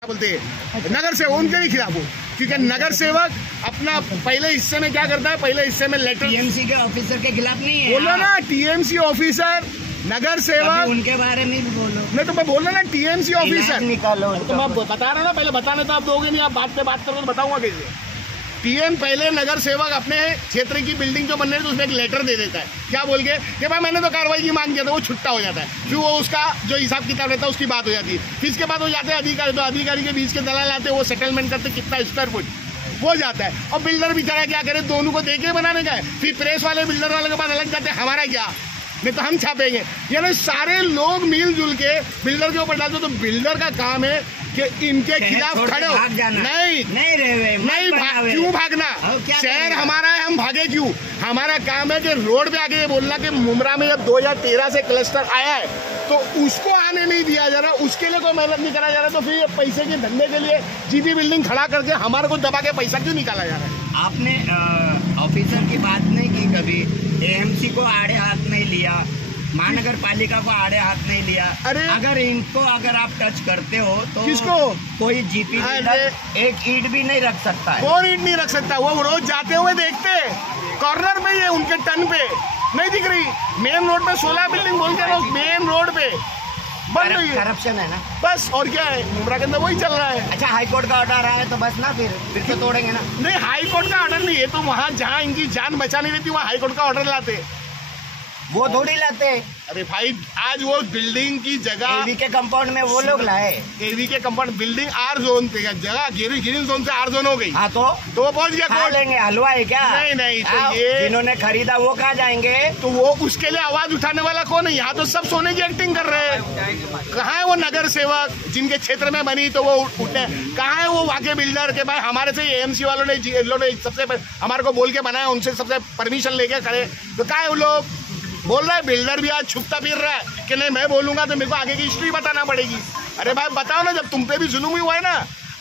बोलते हैं नगर सेवक उनके भी खिलाफ हो, क्योंकि नगर सेवक अपना पहले हिस्से में क्या करता है, पहले हिस्से में लेटर टीएमसी के ऑफिसर के खिलाफ नहीं है। बोलो ना, टीएमसी ऑफिसर नगर सेवक उनके बारे में भी बोलो। नहीं तो मैं बोल रहा ना टीएमसी ऑफिसर निकालो। तो मैं बता रहा ना, पहले बताने तो आप दोगे नहीं, आप बात पे बात करोगे तो बताऊंगा कैसे। पहले नगर सेवक अपने क्षेत्र की बिल्डिंग जो बन रही है तो उसमें एक लेटर दे देता है, क्या बोल के कि भाई मैंने तो कार्रवाई की मांग किया था, वो छुट्टा हो जाता है, फिर वो उसका जो हिसाब किताब रहता है उसकी बात हो जाती है। फिर इसके बाद हो जाते हैं अधिकारी, तो अधिकारी के बीच के दलाल आते हैं, वो सेटलमेंट करते कितना स्क्वायर फुट हो जाता है। और बिल्डर बेचारा क्या करे, दोनों को देके बनाने का है, फिर प्रेस वाले बिल्डर वाले के पास अलग जाते हैं, हमारा क्या, नहीं तो हम छापेंगे। यानी सारे लोग मिलजुल के बिल्डर के ऊपर डालते, तो बिल्डर का काम है कि इनके खिलाफ खड़े हो। नहीं क्यों भागना, शहर हमारा है, हम भागे क्यों। हमारा काम है कि रोड पे आके ये बोलना कि मुमरा में जब 2013 से क्लस्टर आया है तो उसको आने नहीं दिया जा रहा, उसके लिए कोई मेहनत नहीं करा जा रहा, तो फिर पैसे के धंधे के लिए जीबी बिल्डिंग खड़ा करके हमारे को दबा के पैसा क्यों निकाला जा रहा है। आपने ऑफिसर की बात नहीं की कभी, एएमसी को आड़े हाथ नहीं लिया, महानगर पालिका को आड़े हाथ नहीं लिया। अरे अगर इनको अगर आप टच करते हो तो किसको, कोई जीपी एक ईंट भी नहीं रख सकता है। कौन ईंट नहीं रख सकता, वो रोज जाते हुए देखते कॉर्नर में, ये उनके टन पे नहीं दिख रही, मेन रोड पे 16 बिल्डिंग बोलते हैं लोग, मेन रोड पे बन रही है। करप्शन है ना बस, और क्या है, मुमरा के अंदर वही चल रहा है। अच्छा हाईकोर्ट का ऑर्डर आया तो बस ना, फिर तो तोड़ेंगे ना। नहीं हाईकोर्ट का ऑर्डर नहीं है, तो वहाँ जहाँ इनकी जान बचानी रहती वहाँ हाईकोर्ट का ऑर्डर लाते, वो थोड़ी लाते। अरे भाई आज वो बिल्डिंग की जगह एवी के कंपाउंड में वो लोग लाए, एवी के कंपाउंड बिल्डिंग आर जोन पे जगह ग्रीन जोन से आर जोन हो गई। हाँ तो वो पहुंच गया, खा लेंगे, हलवा है क्या। नहीं तो ये जिन्होंने खरीदा वो कहाँ जाएंगे, तो वो उसके लिए आवाज उठाने वाला कौन है। यहाँ तो सब सोने की एक्टिंग कर रहे हैं। कहाँ है वो नगर सेवक जिनके क्षेत्र में बनी तो वो उठे, कहाँ है वो वाके बिल्डर के भाई हमारे से एएमसी वालों ने सबसे हमारे को बोल के बनाया, उनसे सबसे परमिशन लेके खड़े, तो कहाँ है वो लोग। बोल रहा है बिल्डर भी आज छुपता फिर रहा है कि नहीं मैं बोलूंगा तो मेरे को आगे की हिस्ट्री बताना पड़ेगी। अरे भाई बताओ ना, जब तुम पे भी जुल्म ही हुआ है ना,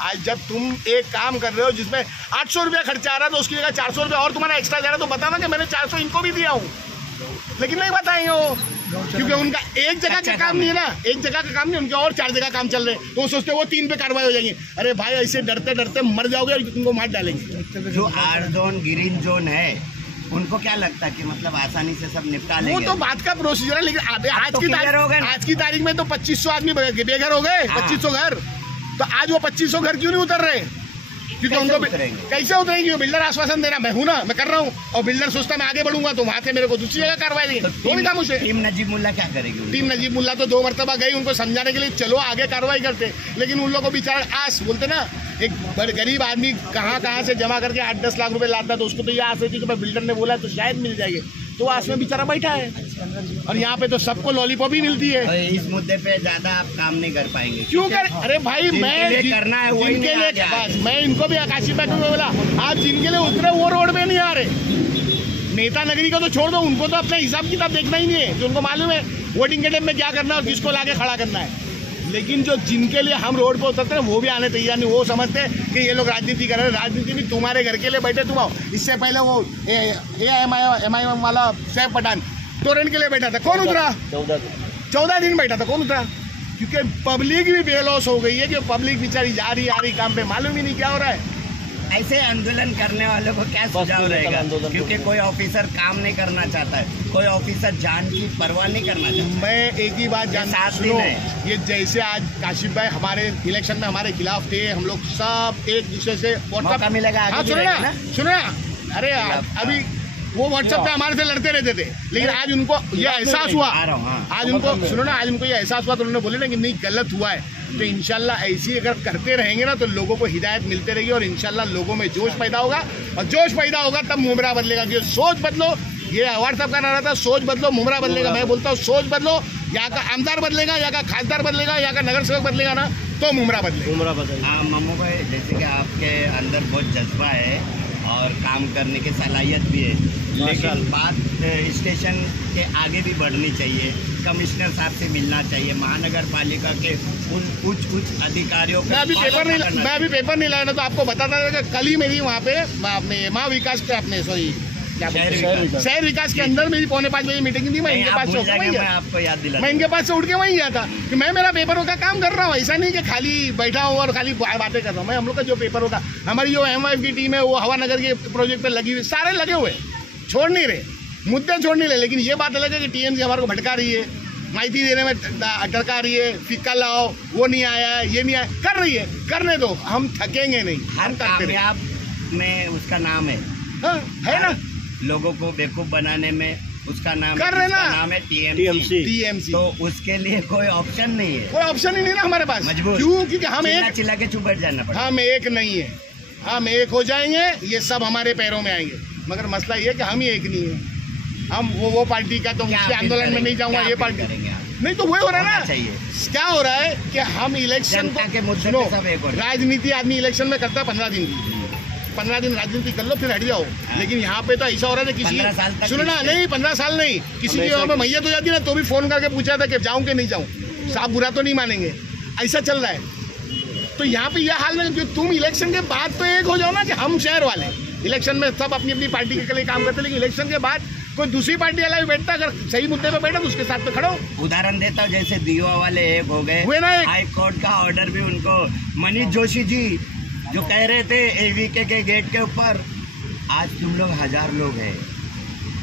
आज जब तुम एक काम कर रहे हो जिसमें 800 रुपया खर्चा आ रहा है तो उसकी जगह 400 रुपया और तुम्हारा एक्स्ट्रा जा रहा है, तो बताओ ना कि मैंने 400 इनको भी दिया हूँ, लेकिन नहीं बताएंगे वो, क्योंकि उनका एक जगह का काम नहीं है ना, एक जगह का काम नहीं, उनके और 4 जगह काम चल रहे हैं, तो वो सोचते वो 3 पे कार्रवाई हो जाएगी। अरे भाई ऐसे डरते डरते मर जाओगे और तुमको मार डालेंगे। जो आर जोन ग्रीन जोन है उनको क्या लगता है कि मतलब आसानी से सब निपटा लेंगे, वो तो बात का प्रोसीजर है, लेकिन आज की तारीख में तो 2500 आदमी बेघर हो गए, 2500 घर, तो आज वो 2500 घर क्यों नहीं उतर रहे, क्योंकि उनको कैसे उतरेंगे। बिल्डर आश्वासन दे रहा मैं हूँ ना, मैं कर रहा हूँ, और बिल्डर सोचता मैं आगे बढ़ूंगा तो वहां से मेरे को दूसरी जगह कार्रवाई देंगे, वो भी काम उसे। टीम नजीब मुल्ला क्या करेगी, टीम नजीब मुल्ला तो 2 मरतबा गई उनको समझाने के लिए, चलो आगे कार्रवाई करते, लेकिन उन लोगों को बेचारा आस बोलते ना, एक बड़े गरीब आदमी कहाँ से जमा करके 8-10 लाख रुपए लाता, तो उसको तो ये आस रहती कि बिल्डर ने बोला तो शायद मिल जाएगी, तो आस में बेचारा बैठा है। और यहाँ पे तो सबको लॉलीपॉप ही मिलती है। इस मुद्दे पे ज्यादा आप काम नहीं कर पाएंगे, क्यों कर, अरे भाई मैं करना है जिनके लिए बस, मैं इनको भी आकाशी बैठ में बोला, आप जिनके लिए उतरे वो रोड पे नहीं आ रहे। नेता नगरी को तो छोड़ दो, उनको तो अपना हिसाब किताब देखना ही नहीं है, जो उनको मालूम है वोटिंग के टाइम में क्या करना है और किसको लाके खड़ा करना है। लेकिन जो जिनके लिए हम रोड पे उतरते हैं वो भी आने तैयार नहीं, वो समझते हैं कि ये लोग राजनीति कर रहे हैं, राजनीति भी तुम्हारे घर के लिए बैठे तुम आओ। इससे पहले वो एमआईएम वाला सैफ पठान तोरण के लिए बैठा था, कौन उतरा, 14 दिन बैठा था, कौन उतरा, क्योंकि पब्लिक भी बेलॉस हो गई है, कि पब्लिक बेचारी जा रही आ रही काम पे, मालूम ही नहीं क्या हो रहा है। ऐसे आंदोलन करने वालों को क्या सुझाव रहेगा, क्योंकि कोई ऑफिसर काम नहीं करना चाहता है, कोई ऑफिसर जान की परवाह नहीं करना चाहता। मैं एक ही बात जानता हूँ, ये जैसे आज काशिफ भाई हमारे इलेक्शन में हमारे खिलाफ थे, हम लोग सब एक दूसरे से मौका मिलेगा, सुनो ना, अरे अभी वो व्हाट्सएप पे हमारे से लड़ते रहते थे, लेकिन आज उनको ये एहसास हुआ, आज उनको सुनो ना, आज उनको ये एहसास हुआ तो उन्होंने बोले ना कि नहीं गलत हुआ है, तो इंशाल्लाह ऐसी अगर करते रहेंगे ना तो लोगों को हिदायत मिलती रहेगी और इंशाल्लाह लोगों में जोश पैदा होगा, और जोश पैदा होगा तब मुमरा बदलेगा। कि सोच बदलो, ये अवार्ड साहब का नारा था, सोच बदलो मुमरा बदलेगा। मैं बोलता हूँ सोच बदलो, यहाँ का आमदार बदलेगा, यहाँ का खासदार बदलेगा, यहाँ का नगर सेवक बदलेगा ना तो मुमरा बदलेगा। हाँ मम्मू भाई, जैसे कि आपके अंदर बहुत जज्बा है और काम करने की सलाहियत भी है, लेकिन बात स्टेशन के आगे भी बढ़नी चाहिए, कमिश्नर साहब से मिलना चाहिए, महानगर पालिका के उच्च अधिकारियों मैं अभी पेपर नहीं लाया ना, तो आपको बताता था कि कल ही मेरी वहाँ पे अपने महाविकास पे अपने क्या शहर विकास। शहर विकास के अंदर मेरी 4:45 मीटिंग थी। मैं इनके पास से मैं आपको याद दिला, मैं इनके पास से उठ के वहीं गया था कि मैं मेरा पेपरों का काम कर रहा हूँ। ऐसा नहीं कि खाली बैठा हूँ और खाली बातें कर रहा हूँ। मैं हम लोग का जो पेपरों का, हमारी जो MYF की टीम है वो हवा नगर के प्रोजेक्ट पर लगी हुई, सारे लगे हुए, छोड़ नहीं रहे, मुद्दे छोड़ नहीं रहे। लेकिन ये बात अलग है कि TMC हमारे को भटका रही है, माहिती देने में टरका रही है, फिक्का लाओ, वो नहीं आया, ये नहीं आया, कर रही है, करने दो, हम थकेंगे नहीं, हम करते कामयाब में उसका नाम है। हाँ, है ना, लोगों को बेवकूफ बनाने में उसका नाम कर रहे ना, नाम है TMC। तो उसके लिए कोई ऑप्शन नहीं है, कोई ऑप्शन ही नहीं ना हमारे पास। मजबूर, क्यों? क्योंकि हम एक चिल्ला के चुप बैठ जाना पड़ेगा। हम एक नहीं है, हम एक हो जाएंगे, ये सब हमारे पैरों में आएंगे। मगर मसला ये कि हम ही एक नहीं है। हम वो पार्टी का तो उसके आंदोलन में नहीं जाऊंगा, ये पार्टी नहीं, तो वही हो रहा है ना। चाहिए क्या हो रहा है कि हम इलेक्शन के मुद्दे पे सब एक हो रहा है। राजनीति आदमी इलेक्शन में करता है 15 दिन की, 15 दिन राजनीति कर लो फिर हट जाओ। लेकिन यहाँ पे तो ऐसा हो रहा है किसी, सुनो ना, नहीं 15 साल नहीं, किसी की में मैयत हो जाती है ना तो भी फोन करके पूछा था कि जाऊँ कि नहीं जाऊँ, साहब बुरा तो नहीं मानेंगे, ऐसा चल रहा है। तो यहाँ पे यह हाल है, तुम इलेक्शन के बाद तो एक हो जाओ ना, कि हम शहर वाले इलेक्शन में सब अपनी अपनी पार्टी के लिए काम करते, लेकिन इलेक्शन के बाद कोई दूसरी पार्टी वाला भी बैठता, अगर सही मुद्दे पे बैठा तो उसके साथ पे खड़ो। उदाहरण देता हूँ, जैसे दियो वाले एक हो गए, हाई कोर्ट का ऑर्डर भी उनको, मनीष जोशी जी जो कह रहे थे AVK के गेट के ऊपर, आज तुम लोग 1000 लोग हैं,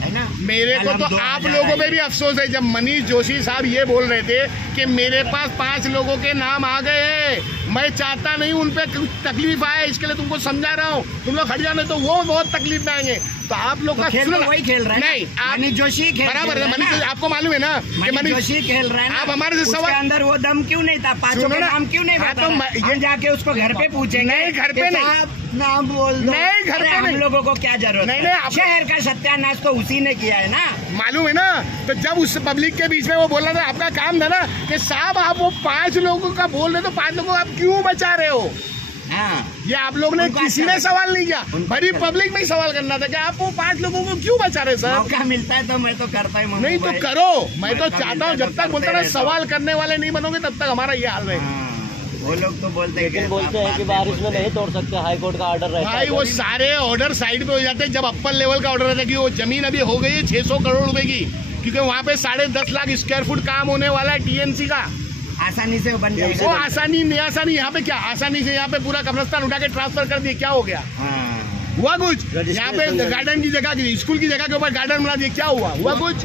है ना। मेरे को तो आप लोगों पे भी अफसोस है, जब मनीष जोशी साहब ये बोल रहे थे कि मेरे पास 5 लोगों के नाम आ गए हैं, मैं चाहता नहीं उन पे कुछ तकलीफ आए, इसके लिए तुमको समझा रहा हूँ, तुम लोग हट जाने तो वो बहुत तकलीफ में आएंगे। तो आप लोग का खेल वही खेल रहे हैं, नहीं मनीष जोशी बराबर है, मनीष आपको मालूम है ना कि मनीष जोशी खेल रहे हैं। आप हमारे से सवाल, अंदर वो दम क्यों नहीं था, 5 का नाम क्यों नहीं था, हम जाके उसको घर पे पूछेंगे। नहीं, घर पे नहीं, नाम बोल दो, नहीं घर पे हम लोगों को क्या जरूरत है, शहर का सत्यानाश तो उसी ने किया है ना, मालूम है ना। तो जब उस पब्लिक के बीच में वो बोल रहा था, आपका काम था ना कि साहब आप वो 5 लोगों का बोल रहे तो 5 लोगों को आप क्यों बचा रहे हो। हाँ, ये आप लोग ने किसी ने सवाल नहीं किया, बड़ी पब्लिक में ही सवाल करना था कि आप वो 5 लोगों को क्यों बचा रहे सर। मौका मिलता है तो मैं तो करता ही नहीं, तो करो, मैं तो चाहता हूँ जब तक बोलता ना सवाल करने वाले नहीं बनोगे तब तक हमारा ये हाल रहेगा। वो लोग तो बोलते हैं कि बारिश में नहीं तोड़ सकते, हाई कोर्ट का ऑर्डर रहता है। भाई वो सारे ऑर्डर साइड पे हो जाते हैं जब अप्पर लेवल का ऑर्डर रहता है कि वो जमीन अभी हो गई है 600 करोड़ रुपए की, क्योंकि वहाँ पे 10.5 लाख स्क्वायर फुट काम होने वाला है TMC का। आसानी से बन जाएगा। वो आसानी नहीं, आसानी यहाँ पे क्या, आसानी से यहाँ पे पूरा कब्रिस्तान उठा के ट्रांसफर कर दिए, क्या हो गया, हुआ कुछ। यहाँ पे गार्डन की जगह, स्कूल की जगह के ऊपर गार्डन बना दिए, क्या हुआ, हुआ कुछ।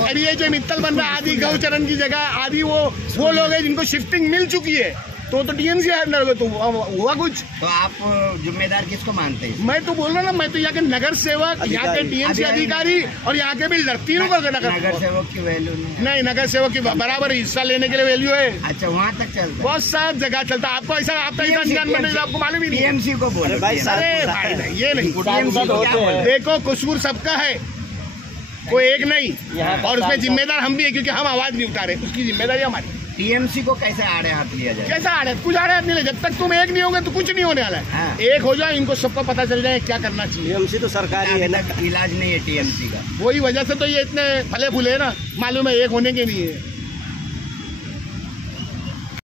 अरे ये जो मित्तल बन रहा है आदि गौचरण की जगह आदि, वो लोग हैं जिनको शिफ्टिंग मिल चुकी है, तो TMC अंदर हो, तो हुआ कुछ। तो आप जिम्मेदार किसको मानते हैं? मैं तो बोल रहा ना, मैं तो यहाँ के नगर सेवक, यहाँ के TMC अधिकारी और यहाँ के बिल्डर तीनों का नगर सेवक की वैल्यू नहीं, नगर सेवक की बराबर हिस्सा लेने के लिए वैल्यू है। अच्छा, वहाँ तक चलता है, बहुत सारी जगह चलता है। आपको ऐसा, आपका आपको मालूम ही नहीं। TMC को बोलो, अरे ये नहीं, देखो कसूर सबका है, कोई एक नहीं, और उसमें जिम्मेदार हम भी है, क्योंकि हम आवाज नहीं उठा रहे, उसकी जिम्मेदारी हमारी। TMC को कैसे आड़े हाथ लिया जाए? कैसा आड़े, कुछ आड़े हाथ नहीं ले, जब तक तुम एक नहीं होगे तो कुछ नहीं होने वाला है। हाँ। एक हो जाए, इनको सबको पता चल जाए क्या करना चाहिए। TMC तो सरकारी है ना, इलाज नहीं है TMC का, वही वजह से तो ये इतने फले फूले है ना, मालूम है एक होने के नहीं है।